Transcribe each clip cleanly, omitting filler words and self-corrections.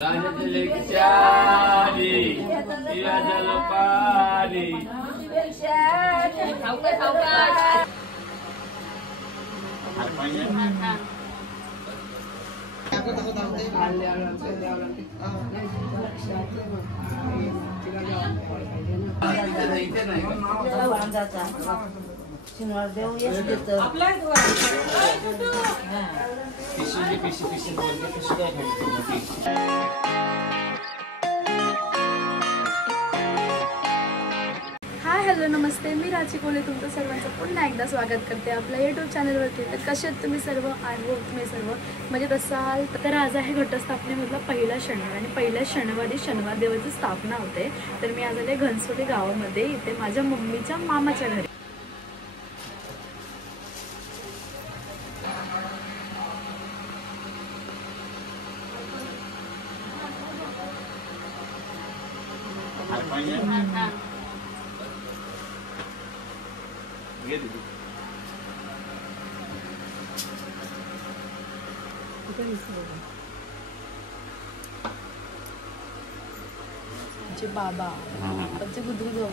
Hi hello नमस्ते, मी राची कोले तुमचं सर्वांचं पुन्हा एकदा स्वागत करते आपल्या यूट्यूब चॅनलवरती। तर कसे आहेत तुम्ही सर्व? आय होप तुम्ही सर्व मजेत असाल। तर आज आहे घटस्थापनेमधला पहिला शनिवार आणि पहिल्या शनिवारी शनिवार देवाची स्थापना होते। तर मी आज आले घनसोली गावामध्ये, इथे माझ्या मम्मीच्या मामाच्या घरी। बाबा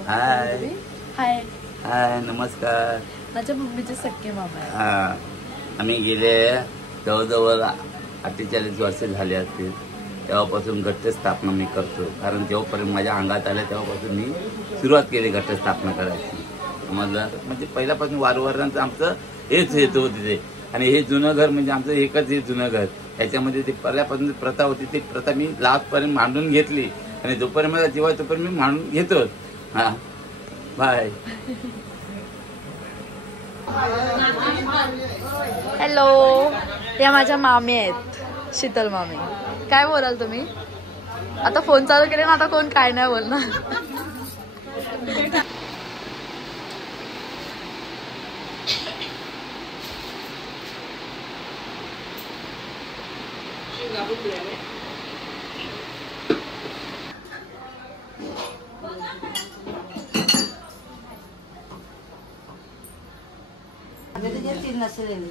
हाय हाय हाय नमस्कार। माझ्या मम्मीचे सख्खे मामा आहे। आम्ही गेले जवळजवळ 48 वर्ष झाले असतील तेव्हापासून घटस्थापना मी करतो। कारण जेव्हापर्यंत माझ्या अंगात आलं तेव्हापासून मी सुरुवात केली घटस्थापना करायची। आम्हाला म्हणजे पहिल्यापासून वारंवारांचं आमचं हेच हेतू होते ते। आणि हे जुनं घर म्हणजे आमचं एकच हे जुनं घर, त्याच्यामध्ये ते पहिल्यापासून प्रथा होती, ती प्रथा मी लास्टपर्यंत मांडून घेतली आणि जोपर्यंत मला जेव्हा तोपर्यंत मी मांडून घेतो। हा बाय। हॅलो, या माझ्या मामी आहेत, शीतल मामी। काय बोलाल तुम्ही? आता फोन चालू केले ना, आता कोण काय नाही बोलणार।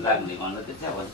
लागली मला त्याच्यावर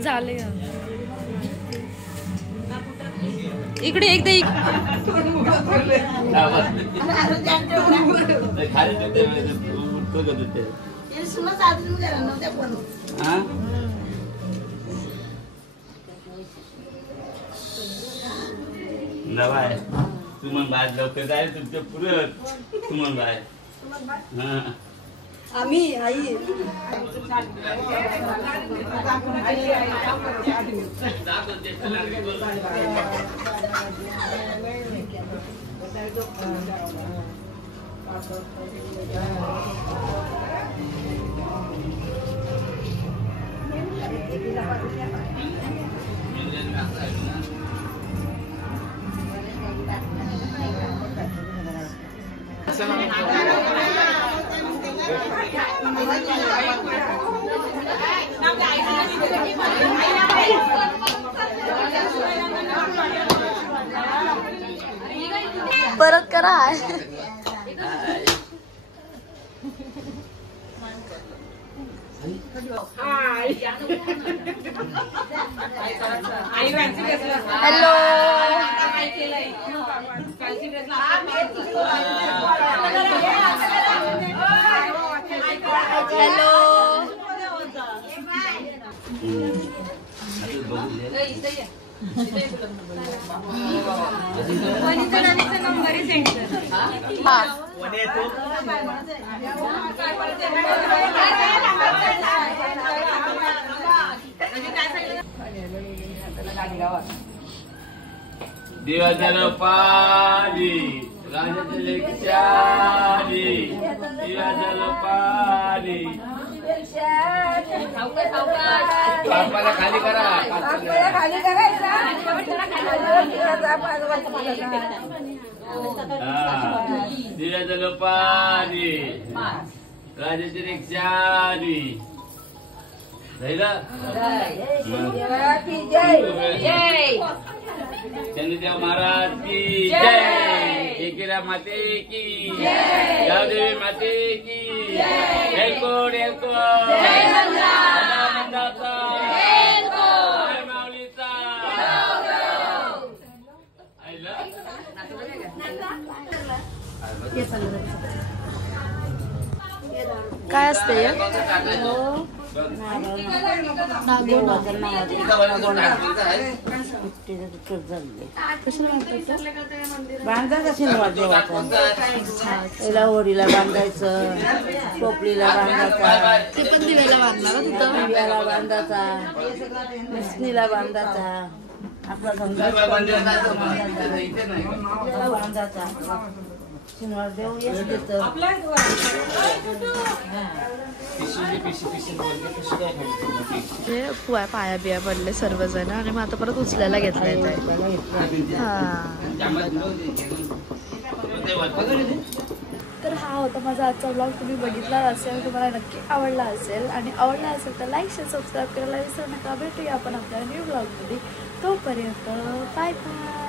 झाले इकडे एकदा नवाय तुम्हाला बाहेर लवकर जायला तुमच्या पुरत तुम्हाला बाहेर आम्ही आई परत करा। हॅलो हॅलो दिवा झालं पाणी राजाच्या लेकशानी दिवा झालं पाणी पापाला खाली करा दिवा झालं पाणी राजाच्या लेकशानी चंद्रदेव महाराज की जय एकेरा माते की देवी माते की एलकोड एलकोड माऊलीचा काय असते बांधा कशी देवाचा होडीला बांधायचं टोपलीला बांधायचा ते पण दिव्याला बांधणार दिव्याला बांधायचा मिसनीला बांधायचा आपला धंदा बांधायचा शनिवार देव येत देत पाया बिया पडले सर्वजण आणि मग आता परत उचलायला घेतला येत आहे तर हा होता माझा आजचा ब्लॉग. तुम्ही बघितला असेल, तुम्हाला नक्की आवडला असेल आणि आवडला असेल तर लाईक शेअर सबस्क्राईब करायला विसरू नका. भेटूया आपण आपल्या न्यू ब्लॉगमध्ये. तोपर्यंत बाय बाय.